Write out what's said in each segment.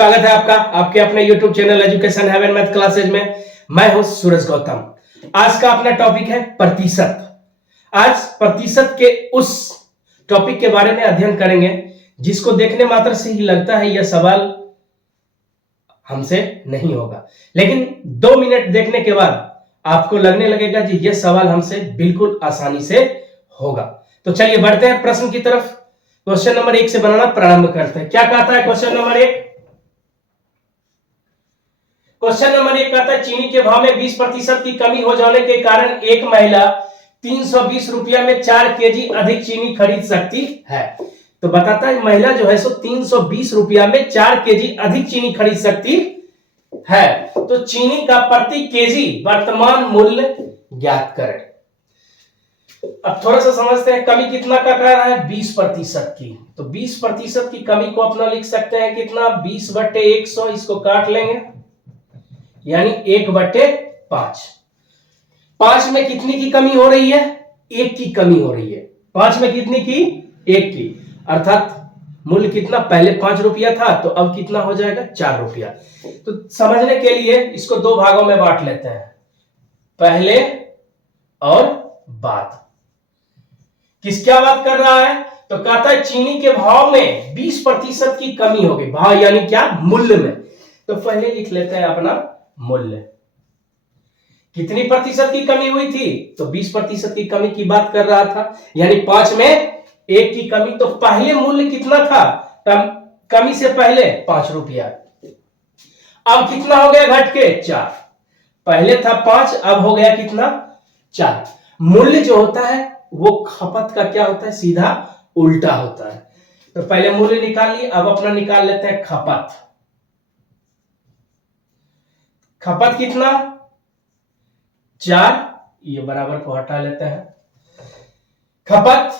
स्वागत है आपका आपके अपने YouTube channel education heaven math classes में। मैं हूं सूरज गौतम। आज का अपना टॉपिक है प्रतिशत। आज प्रतिशत के उस टॉपिक के बारे में अध्ययन करेंगे जिसको देखने मात्र से ही लगता है यह सवाल हमसे नहीं होगा, लेकिन 2 मिनट देखने के बाद आपको लगने लगेगा कि यह सवाल हमसे बिल्कुल आसानी से होगा। तो चलिए बढ़ते हैं प्रश्न की तरफ। क्वेश्चन नंबर 1 से बनाना प्रारंभ करते हैं। क्या कहता है क्वेश्चन नंबर 1? क्वेश्चन नंबर 1 कहता है चीनी के भाव में 20% की कमी हो जाने के कारण एक महिला 320 रुपया में 4 केजी अधिक चीनी खरीद सकती है। तो बताता है महिला जो है सो 320 रुपया में 4 केजी अधिक चीनी खरीद सकती है। तो चीनी का प्रति केजी वर्तमान मूल्य ज्ञात करें। अब थोड़ा सा समझते हैं, कमी कितना का कह रहा है? 20% की। तो 20% की कमी को अपना लिख सकते हैं कितना? 20/100। इसको काट लेंगे यानी 1/5। 5 में कितनी की कमी हो रही है? 1 की कमी हो रही है। 5 में कितनी की? 1 की। अर्थात मूल्य कितना? पहले 5 रुपया था तो अब कितना हो जाएगा? 4 रुपया। तो समझने के लिए इसको 2 भागों में बांट लेते हैं, पहले और बाद। किस क्या बात कर रहा है? तो कहता है चीनी के भाव में 20% की कमी होगी। भाव यानी क्या? मूल्य में। तो पहले लिख लेते हैं अपना मूल्य। कितनी प्रतिशत की कमी हुई थी? तो 20% की कमी की बात कर रहा था, यानी 5 में 1 की कमी। तो पहले मूल्य कितना था? कमी से पहले 5 रुपया। अब कितना हो गया घट के? 4। पहले था 5, अब हो गया कितना? 4। मूल्य जो होता है वो खपत का क्या होता है? सीधा उल्टा होता है। तो पहले मूल्य निकाल लिए, अब अपना निकाल लेते हैं खपत। खपत कितना? 4। ये बराबर को हटा लेते हैं। खपत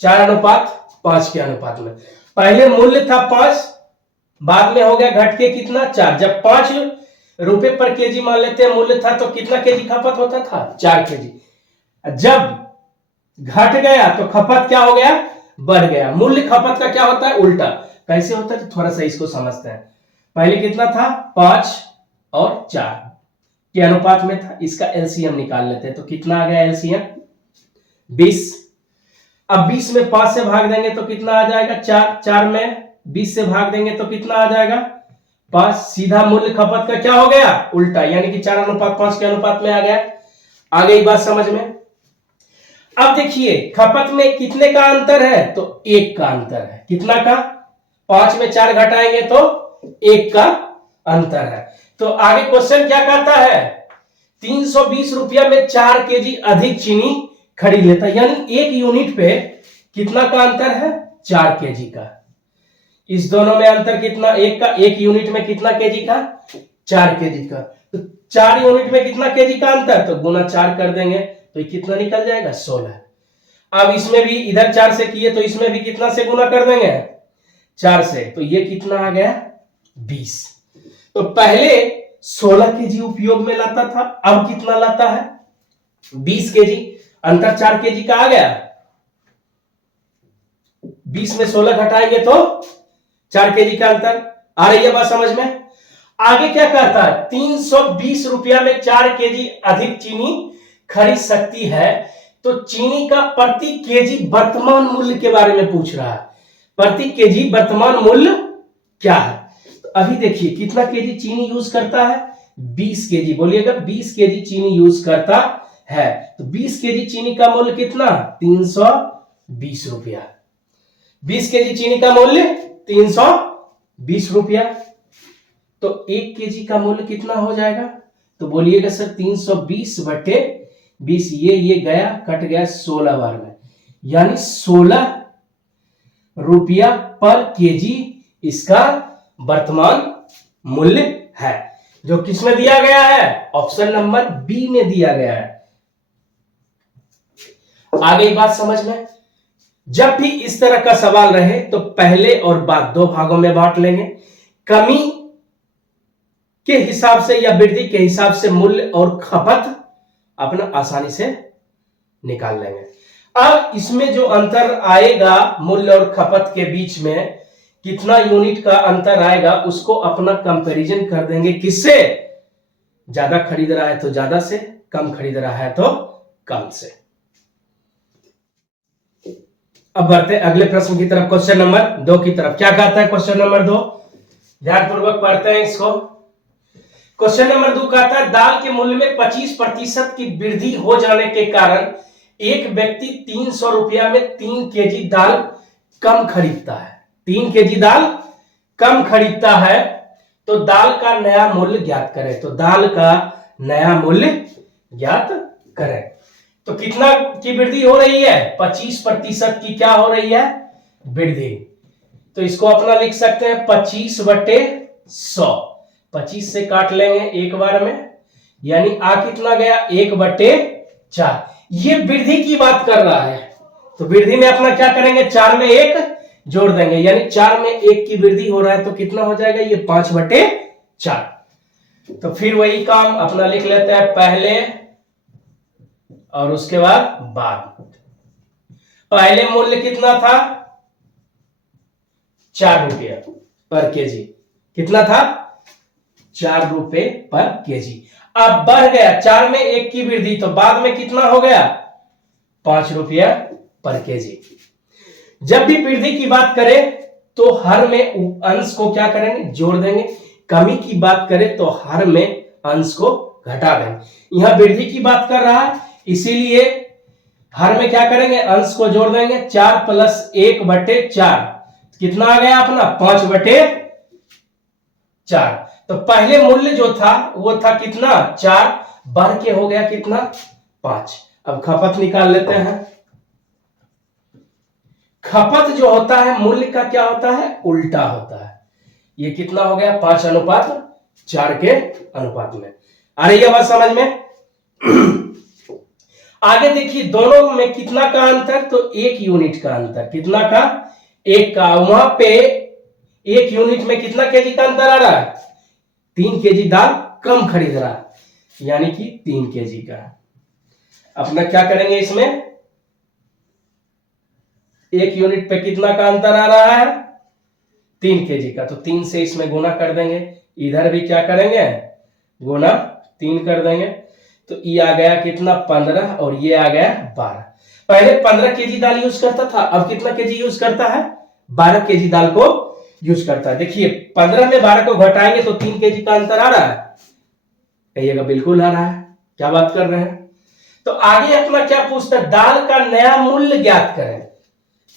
4:5 के अनुपात में। पहले मूल्य था 5, बाद में हो गया घट के कितना? 4। जब 5 रुपए पर केजी मान लेते हैं मूल्य था तो कितना केजी खपत होता था? 4 केजी। जब घट गया तो खपत क्या हो गया? बढ़ गया। मूल्य खपत का क्या होता है? उल्टा। कैसे होता है? तो थोड़ा सा इसको समझते हैं। पहले कितना था? 5 और 4 के अनुपात में था। इसका एलसीएम निकाल लेते हैं। तो कितना आ गया एलसीएम? 20। अब 20 में 5 से भाग देंगे तो कितना आ जाएगा? 4। 4 में 20 से भाग देंगे तो कितना आ जाएगा? 5। सीधा मूल्य खपत का क्या हो गया? उल्टा, यानी कि 4:5 के अनुपात में आ गया। आ गई बात समझ में? अब देखिए खपत में कितने का अंतर है? तो 1 का अंतर है। कितना का? 5 में 4 घटाएंगे तो 1 का अंतर है। तो आगे क्वेश्चन क्या कहता है? 320 रुपया में 4 केजी अधिक चीनी खरीद लेता है, यानी 1 यूनिट पे कितना का अंतर है? 4 केजी का। इस दोनों में अंतर कितना? 1 का। 1 यूनिट में कितना केजी का? 4 केजी का। तो 4 यूनिट में कितना केजी का अंतर? तो गुना 4 कर देंगे तो ये कितना निकल जाएगा? 16। अब इसमें भी इधर 4 से किए तो इसमें भी कितना से गुना कर देंगे? 4 से। तो ये कितना आ गया? 20। तो पहले 16 केजी उपयोग में लाता था, अब कितना लाता है? 20 केजी। अंतर 4 केजी का आ गया। 20 में 16 घटाएंगे तो 4 केजी का अंतर। आ रही है बात समझ में? आगे क्या कहता है? 320 रुपया में 4 केजी अधिक चीनी खरीद सकती है। तो चीनी का प्रति केजी वर्तमान मूल्य के बारे में पूछ रहा है। प्रति केजी वर्तमान मूल्य क्या है? तो अभी देखिए कितना केजी चीनी यूज करता है? 20 केजी। बोलिएगा 20 केजी चीनी यूज करता है। तो 20 केजी चीनी का मूल्य कितना? 320 रुपया। 20 केजी चीनी का मूल्य 320 रुपया। तो 1 केजी का मूल्य कितना हो जाएगा? तो बोलिएगा सर 320/20। ये गया कट गया 16 बार में, यानी 16 रुपया पर केजी इसका वर्तमान मूल्य है, जो किसमें दिया गया है? ऑप्शन नंबर बी में दिया गया है। आ गई बात समझ में? जब भी इस तरह का सवाल रहे तो पहले और बाद 2 भागों में बांट लेंगे। कमी के हिसाब से या वृद्धि के हिसाब से मूल्य और खपत अपना आसानी से निकाल लेंगे। अब इसमें जो अंतर आएगा मूल्य और खपत के बीच में कितना यूनिट का अंतर आएगा उसको अपना कंपैरिजन कर देंगे। किससे? ज्यादा खरीद रहा है तो ज्यादा से, कम खरीद रहा है तो कम से। अब बढ़ते हैं अगले प्रश्न की तरफ, क्वेश्चन नंबर 2 की तरफ। क्या कहता है क्वेश्चन नंबर 2? ध्यानपूर्वक पढ़ते हैं इसको। क्वेश्चन नंबर 2 कहता है दाल के मूल्य में 25% की वृद्धि हो जाने के कारण एक व्यक्ति 300 रुपया में 3 केजी दाल कम खरीदता है। 3 केजी दाल कम खरीदता है तो दाल का नया मूल्य ज्ञात करें। तो दाल का नया मूल्य ज्ञात करें। तो कितना की वृद्धि हो रही है? 25% की क्या हो रही है? वृद्धि। तो इसको अपना लिख सकते हैं 25/100। 25 से काट लेंगे एक बार में, यानी आ कितना गया? 1/4। ये वृद्धि की बात कर रहा है तो वृद्धि में अपना क्या करेंगे? 4 में 1 जोड़ देंगे, यानी 4 में 1 की वृद्धि हो रहा है तो कितना हो जाएगा? ये 5/4। तो फिर वही काम अपना लिख लेते हैं पहले और उसके बाद। पहले मूल्य कितना था? 4 रुपया पर केजी। कितना था? 4 रुपए पर केजी। अब बढ़ गया 4 में 1 की वृद्धि, तो बाद में कितना हो गया? 5 रुपया पर केजी। जब भी वृद्धि की बात करें तो हर में अंश को क्या करेंगे? जोड़ देंगे। कमी की बात करें तो हर में अंश को घटा देंगे। यहां वृद्धि की बात कर रहा है इसीलिए हर में क्या करेंगे? अंश को जोड़ देंगे। 4 + 1/4 कितना आ गया अपना? 5/4। तो पहले मूल्य जो था वो था कितना? 4, बढ़ के हो गया कितना? 5। अब खपत निकाल लेते हैं। खपत जो होता है मूल्य का क्या होता है? उल्टा होता है। ये कितना हो गया? 5:4 के अनुपात में। आ रही है बात समझ में? आगे देखिए दोनों में कितना का अंतर? तो 1 यूनिट का अंतर। कितना का? 1 का। वहां पे 1 यूनिट में कितना केजी का अंतर आ रहा है? 3 केजी दाल कम खरीद रहा है, यानी कि 3 केजी का। अपना क्या करेंगे इसमें? 1 यूनिट पे कितना का अंतर आ रहा है? 3 केजी का। तो 3 से इसमें गुना कर देंगे। इधर भी क्या करेंगे? गुना 3 कर देंगे। तो ये आ गया कितना? 15 और ये आ गया 12। पहले 15 केजी दाल यूज करता था, अब कितना केजी यूज करता है? 12 केजी दाल को यूज करता है। देखिए 15 में 12 को घटाएंगे तो 3 केजी का अंतर आ रहा है? कहिएगा बिल्कुल आ रहा है। क्या बात कर रहे हैं? तो आगे अपना क्या पूछता है? दाल का नया मूल्य ज्ञात करें।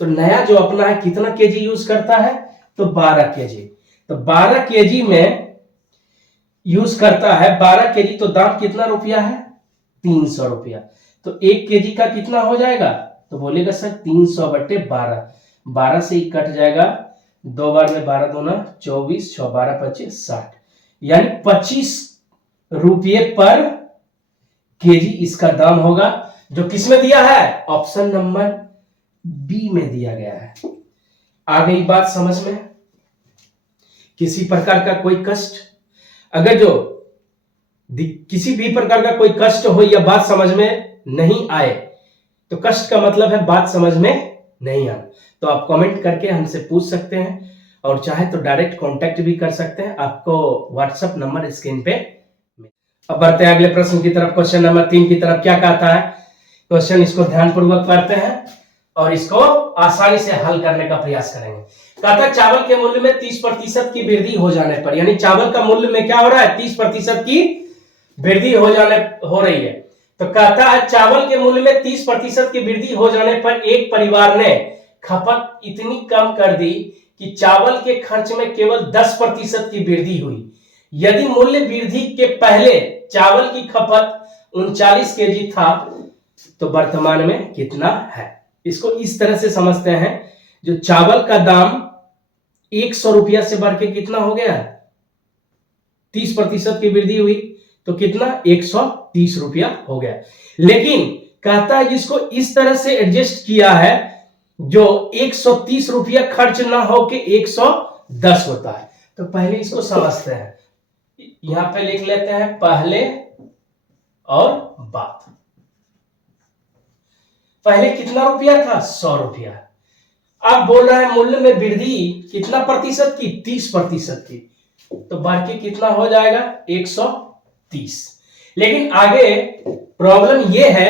तो नया जो अपना है कितना केजी यूज करता है? तो 12 केजी। तो 12 केजी में यूज करता है 12 केजी, तो दाम कितना रुपया है? 300 रुपया। तो 1 केजी का कितना हो जाएगा? तो बोलेगा सर 300/12। 12 से ही कट जाएगा, 2 बार में 12 दूना 24, 6 12 25 60, यानी 25 रुपये पर केजी इसका दाम होगा। जो किसमें दिया है? ऑप्शन नंबर बी में दिया गया है। आ गई बात समझ में? किसी प्रकार का कोई कष्ट, अगर जो किसी भी प्रकार का कोई कष्ट हो या बात समझ में नहीं आए तो कष्ट का मतलब है बात समझ में नहीं आना, तो आप कमेंट करके हमसे पूछ सकते हैं और चाहे तो डायरेक्ट कांटेक्ट भी कर सकते हैं। आपको व्हाट्सएप नंबर स्क्रीन पे। अब बढ़ते हैं अगले प्रश्न की तरफ, क्वेश्चन नंबर 3 की तरफ। क्या कहता है क्वेश्चन? इसको ध्यानपूर्वक पढ़ते हैं और इसको आसानी से हल करने का प्रयास करेंगे। कहता चावल के मूल्य में 30% की वृद्धि हो जाने पर, यानी चावल का मूल्य में क्या हो रहा है? 30% की वृद्धि हो रही है। तो कहता है चावल के मूल्य में 30% की वृद्धि हो जाने पर एक परिवार ने खपत इतनी कम कर दी कि चावल के खर्च में केवल 10% की वृद्धि हुई। यदि मूल्य वृद्धि के पहले चावल की खपत 39 केजी था तो वर्तमान में कितना है? इसको इस तरह से समझते हैं, जो चावल का दाम 100 रुपया से बढ़ के कितना हो गया? 30% की वृद्धि हुई तो कितना? 130 रुपया हो गया। लेकिन कहता है जिसको इस तरह से एडजस्ट किया है जो 130 रुपया खर्च ना हो के 110 होता है। तो पहले इसको समझते हैं। यहां पे लिख लेते हैं पहले और बाद। पहले कितना रुपया था? 100 रुपया। अब बोल रहा है मूल्य में वृद्धि कितना प्रतिशत की, 30% की, तो बाकी कितना हो जाएगा 130। लेकिन आगे प्रॉब्लम यह है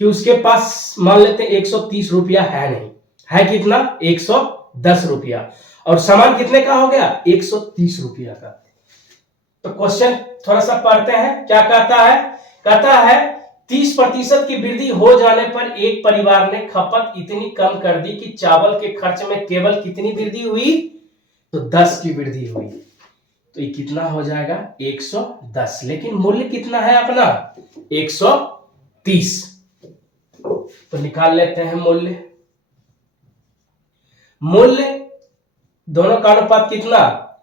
कि उसके पास मान लेते हैं 130 रुपया है नहीं, है कितना 110 रुपया, और सामान कितने का हो गया 130 रुपया का। तो क्वेश्चन थोड़ा सा पढ़ते हैं, क्या कहता है 30% की वृद्धि हो जाने पर एक परिवार ने खपत इतनी कम कर दी कि चावल के खर्च में केवल कितनी वृद्धि हुई, तो 10 की वृद्धि हुई। तो ये कितना हो जाएगा 110, लेकिन मूल्य कितना है अपना 130। तो निकाल लेते हैं मूल्य दोनों का अनुपात कितना,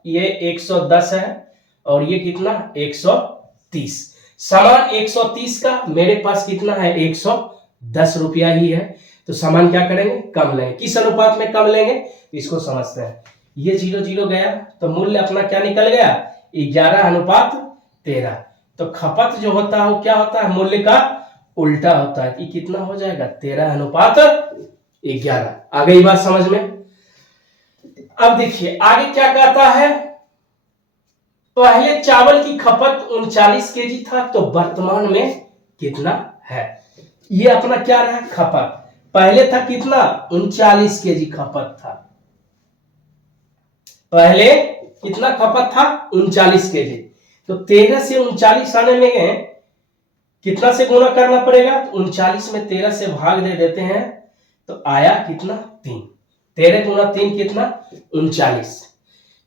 ये 110 है और ये कितना 130। सामान 130 का, मेरे पास कितना है 110 रुपया ही है, तो सामान क्या करेंगे कम लेंगे। किस अनुपात में कम लेंगे इसको समझते हैं। ये 0 गया तो मूल्य अपना क्या निकल गया 11:13। तो खपत जो होता है वो क्या होता है मूल्य का उल्टा होता है, कि कितना हो जाएगा 13:11। आ गई बात समझ में। अब देखिए आगे क्या कहता है, पहले चावल की खपत 39 केजी था, तो वर्तमान में कितना है। ये अपना क्या रहा खपत, पहले था कितना 39 केजी खपत था, पहले कितना खपत था 39 केजी। तो 13 से 39 आने में कितना से गुणा करना पड़ेगा, तो 39 में 13 से भाग दे देते हैं, तो आया कितना 3। 13 गुना 3 कितना 39।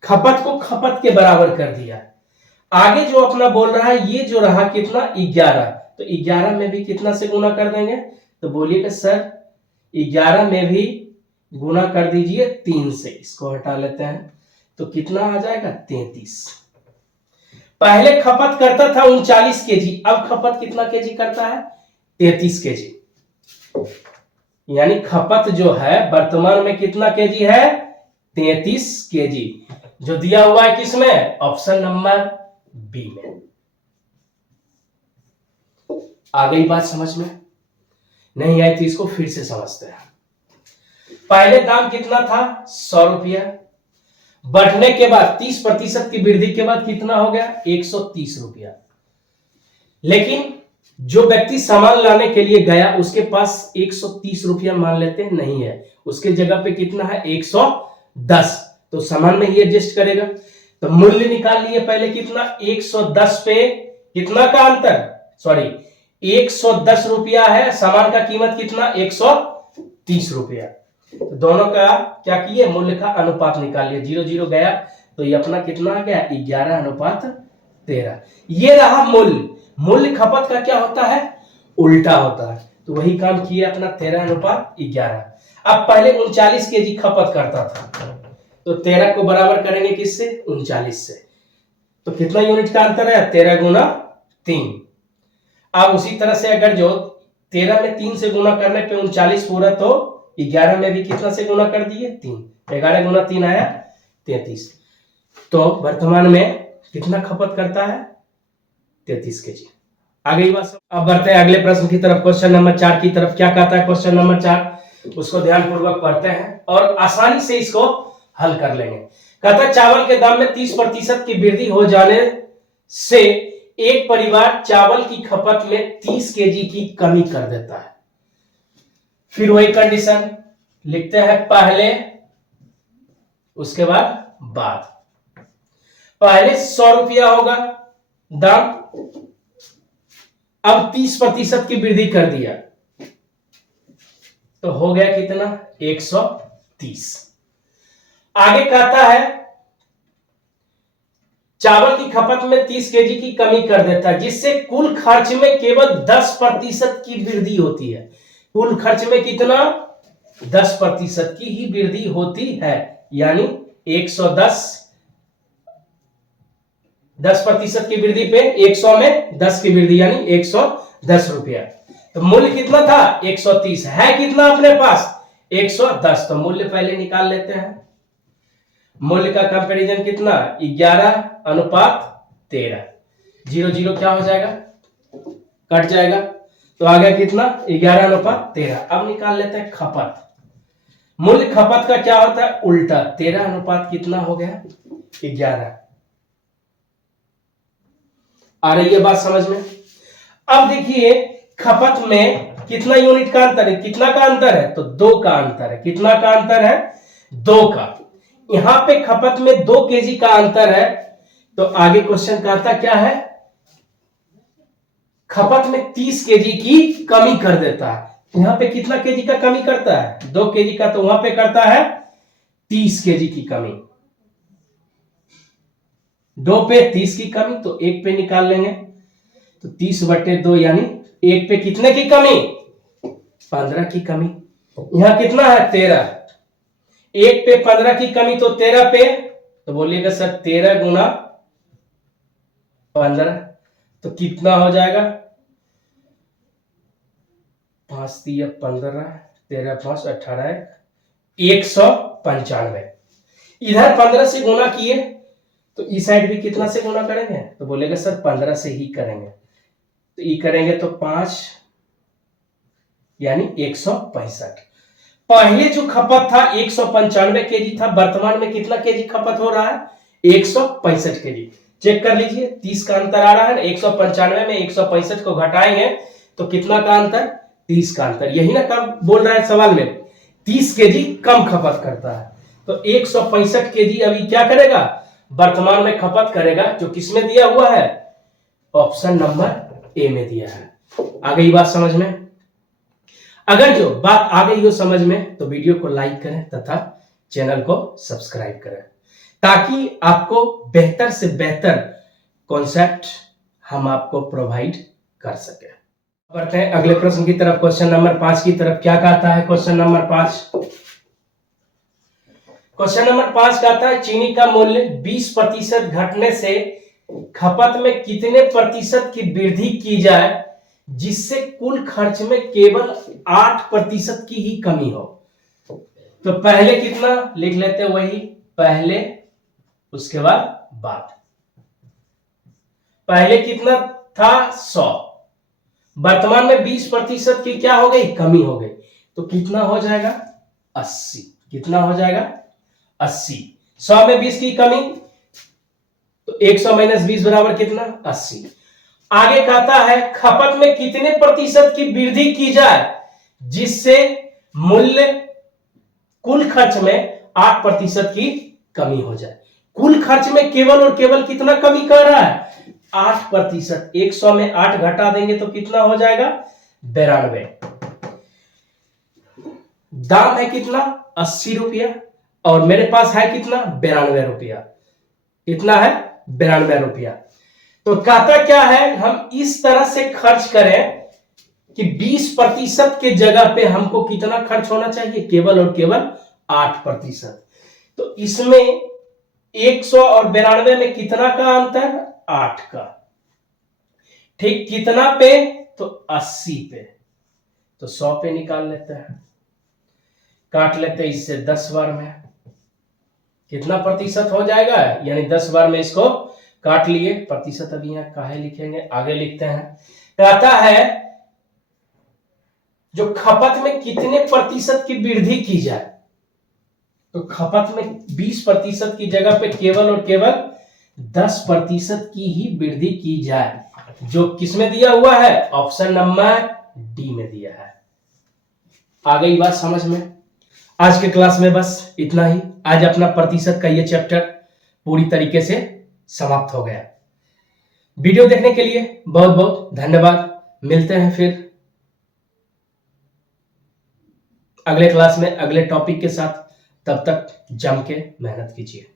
खपत को खपत के बराबर कर दिया। आगे जो अपना बोल रहा है ये जो रहा कितना 11, तो 11 में भी कितना से गुना कर देंगे, तो बोलिएगा सर 11 में भी गुना कर दीजिए 3 से, इसको हटा लेते हैं, तो कितना आ जाएगा 33। पहले खपत करता था 39 केजी, अब खपत कितना केजी करता है 33 केजी। यानी खपत जो है वर्तमान में कितना केजी है 33 केजी, जो दिया हुआ है किसमें ऑप्शन नंबर बी में। आ गई बात समझ में, नहीं आई तो इसको फिर से समझते हैं। पहले दाम कितना था 100 रुपया, बढ़ने के बाद 30% की वृद्धि के बाद कितना हो गया 130 रुपया। लेकिन जो व्यक्ति सामान लाने के लिए गया उसके पास 130 रुपया मान लेते हैं नहीं है, उसके जगह पे कितना है 110, तो सामान में ही एडजस्ट करेगा। तो मूल्य निकाल लिए पहले कितना 110 पे कितना का अंतर, सॉरी 110 रुपया है, सामान का कीमत कितना 130 रुपया। तो दोनों का क्या किए मूल्य का अनुपात निकाल लिया, 0 गया तो ये अपना कितना आ गया 11:13। ये रहा मूल्य खपत का क्या होता है उल्टा होता है, तो वही काम किया अपना 13:11। अब पहले 39 केजी खपत करता था, तो 13 को बराबर करेंगे किससे 39 से, तो कितना यूनिट का अंतर है 13 गुना 3। अब उसी तरह से अगर जो 13 में 3 से गुना करने पे 39 पूरा, तो 11 में भी कितना से गुना कर दिए 3, 11 गुना 3 आया 33। तो वर्तमान में कितना खपत करता है 33 केजी। आ गई बात। अब बढ़ते हैं अगले प्रश्न की तरफ, क्वेश्चन नंबर 4 की तरफ। क्या कहता है क्वेश्चन नंबर 4, उसको ध्यान पूर्वक पढ़ते हैं और आसानी से इसको हल कर लेंगे। कहता है चावल के दाम में 30% की वृद्धि हो जाने से एक परिवार चावल की खपत में 30 केजी की कमी कर देता है। फिर वही कंडीशन लिखते हैं पहले, उसके बाद पहले 100 रुपया होगा दाम, अब 30% की वृद्धि कर दिया तो हो गया कितना 130। आगे कहता है चावल की खपत में 30 केजी की कमी कर देता है, जिससे कुल खर्च में केवल 10% की वृद्धि होती है। कुल खर्च में कितना 10% की ही वृद्धि होती है, यानी 110 10% की वृद्धि पे 100 में 10 की वृद्धि यानी 110 रुपया। तो मूल्य कितना था 130, है कितना अपने पास 110, तो मूल्य पहले निकाल लेते हैं। मूल्य का कंपैरिजन कितना 11:13, 0 क्या हो जाएगा कट जाएगा, तो आ गया कितना 11:13। अब निकाल लेते हैं खपत। मूल्य खपत का क्या होता है उल्टा, 13 अनुपात कितना हो गया 11। आ रही है बात समझ में। अब देखिए खपत में कितना यूनिट का अंतर है, कितना का अंतर है तो 2 का अंतर है। कितना का अंतर है 2 का। यहां पे खपत में 2 केजी का अंतर है, तो आगे क्वेश्चन कहता क्या है, खपत में 30 केजी की कमी कर देता है। यहां पे कितना केजी का कमी करता है 2 केजी का, तो वहां पे करता है 30 केजी की कमी। 2 पे 30 की कमी, तो 1 पे निकाल लेंगे, तो 30/2 यानी 1 पे कितने की कमी 15 की कमी। यहां कितना है 13, 1 पे 15 की कमी, तो 13 पे, तो बोलिएगा सर 13 गुना 15, तो कितना हो जाएगा 5 दिया 15, 13 5 18 195। इधर 15 से गुना किए, तो इस साइड भी कितना से गुना करेंगे, तो बोलेगा सर 15 से ही करेंगे, तो ये करेंगे तो 5 यानी 165। पहले जो खपत था 195 केजी था, वर्तमान में कितना केजी खपत हो रहा है 165 केजी। चेक कर लीजिए 30 का अंतर आ रहा है, 195 में 165 को घटाएंगे तो कितना का अंतर 30 का अंतर। यही ना कम बोल रहा है सवाल में, 30 केजी कम खपत करता है, तो 165 केजी अभी क्या करेगा वर्तमान में खपत करेगा, जो किसमें दिया हुआ है ऑप्शन नंबर ए में दिया है। आ गई बात समझ में। अगर जो बात आ गई हो समझ में तो वीडियो को लाइक करें तथा चैनल को सब्सक्राइब करें, ताकि आपको बेहतर से बेहतर कॉन्सेप्ट हम आपको प्रोवाइड कर सके। बढ़ते हैं अगले प्रश्न की तरफ, क्वेश्चन नंबर 5 की तरफ। क्या कहता है क्वेश्चन नंबर 5? क्वेश्चन नंबर 5 कहता है चीनी का मूल्य 20% घटने से खपत में कितने प्रतिशत की वृद्धि की जाए जिससे कुल खर्च में केवल 8% की ही कमी हो। तो पहले कितना लिख लेते हैं, वही पहले उसके बाद पहले कितना था 100, वर्तमान में 20% की क्या हो गई कमी हो गई, तो कितना हो जाएगा 80। कितना हो जाएगा 80। 100 में 20 की कमी, तो 100 - 20 बराबर कितना 80। आगे कहता है खपत में कितने प्रतिशत की वृद्धि की जाए जिससे मूल्य कुल खर्च में 8% की कमी हो जाए। कुल खर्च में केवल और केवल कितना कमी कर रहा है 8%। 100 में 8 घटा देंगे तो कितना हो जाएगा 92। दाम है कितना 80 रुपया, और मेरे पास है कितना 92 रुपया। कितना है 92 रुपया। तो कहता क्या है हम इस तरह से खर्च करें कि 20% के जगह पे हमको कितना खर्च होना चाहिए केवल और केवल 8%। तो इसमें 100 और 92 में कितना का अंतर 8 का। ठीक कितना पे तो 80 पे, तो 100 पे निकाल लेते हैं, काट लेते हैं इससे 10 बार में, कितना प्रतिशत हो जाएगा यानी 10 बार में इसको काट लिए। प्रतिशत अभी यहां काहे लिखेंगे, आगे लिखते हैं। कहता है जो खपत में कितने प्रतिशत की वृद्धि की जाए, तो खपत में 20% की जगह पे केवल और केवल 10% की ही वृद्धि की जाए, जो किसमें दिया हुआ है ऑप्शन नंबर डी में दिया है। आ गई बात समझ में। आज के क्लास में बस इतना ही। आज अपना प्रतिशत का ये चैप्टर पूरी तरीके से समाप्त हो गया। वीडियो देखने के लिए बहुत बहुत धन्यवाद। मिलते हैं फिर अगले क्लास में अगले टॉपिक के साथ। तब तक जम के मेहनत कीजिए।